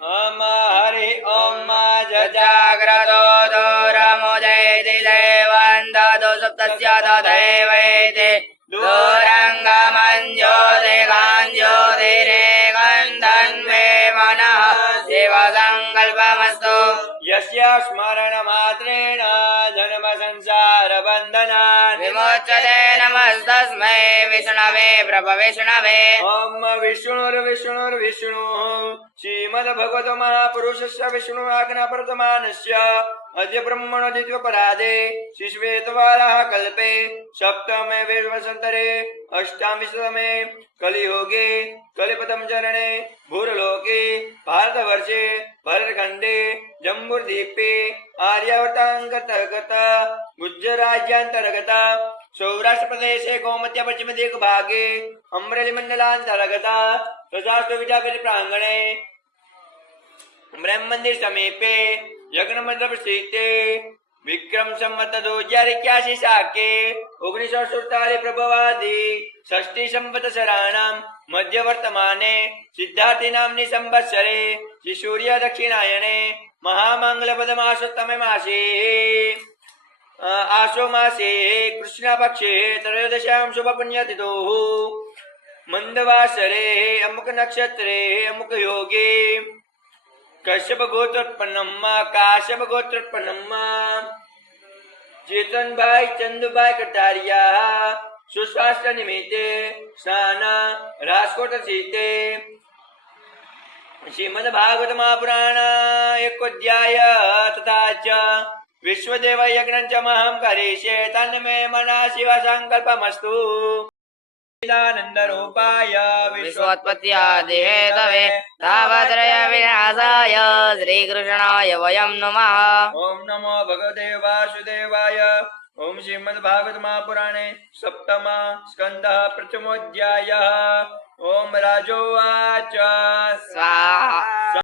ओम हरि ओम जाग्रतो दूरमुदयति देवन्दतो सुप्तस्य तथैवैति दूरङ्गमञ्ज्योतिकाञ्ज्योतिरेकन्दन्मे मनः शिवसङ्कल्पमस्तु यस्य स्मरणमात्रेण जन्म संसार बन्धनात् विमोचते नमस्तस्मै विष्णवे प्रभविष्णवे ओम विष्णुर्विष्णुर्विष्णुः श्रीमद्भगवतो महापुरुषस्य विष्णु आज्ञाप्रतमानस्य अद्य ब्रह्मणोदित्वपराधे श्रीश्वेतवाराः कल्पे सप्तमे वैवस्वन्तरे अष्टादशतमे कलियुगे कलिपदं चरणे भूर्लोके भारतवर्षे भरतखण्डे जम्बूद्वीपे आर्यावर्तान्तर्गत गुज्जराज्यान्तर्गत सौराष्ट्रप्रदेशे गोमत्या पश्चिमदिग्भागे अमरेलीमण्डलान्तर्गत तथास्तु विद्यापीठ प्राङ्गणे ब्रह्म मंदिर समीपे यज्ञमंडप स्थिते विक्रम संवत 2081 शाके 1947 प्रभवादि षष्ठी संवत्सराणां मध्यवर्तमाने सिद्धार्थी नाम्नि संवत्सरे श्री सूर्य दक्षिणायने महामंगलपदमासोत्तमे मासे आशो मासे कृष्णपक्षे त्रयोदश्यां शुभपुण्यतिथोः मंदवासरे अमुक नक्षत्रे अमुक योगे कश्यप गोत्रोत्पन्नम्मा काश्यप गोत्रोत्पन्नम्मा चेतन भाई चंदुभाई कटारिया सुस्वास्थ्य निमित्ते स्नान राजकोट सीते श्रीमद् भागवत महापुराण एकोऽध्याय तथा च विश्वदेव यज्ञं च महं करिष्ये तन्मे मनः शिव संकल्पमस्तु नंदरूपाय विश्वोत्पत्त्यादि हेतवे तावत्रय विनाशाय श्रीकृष्णाय वयं नमः। ओम नमो भगवते वासुदेवाय। ओम श्रीमद्भागवत महापुराणे सप्तम स्कंदः प्रथमोऽध्यायः। ओम राजोवाच स्वाहा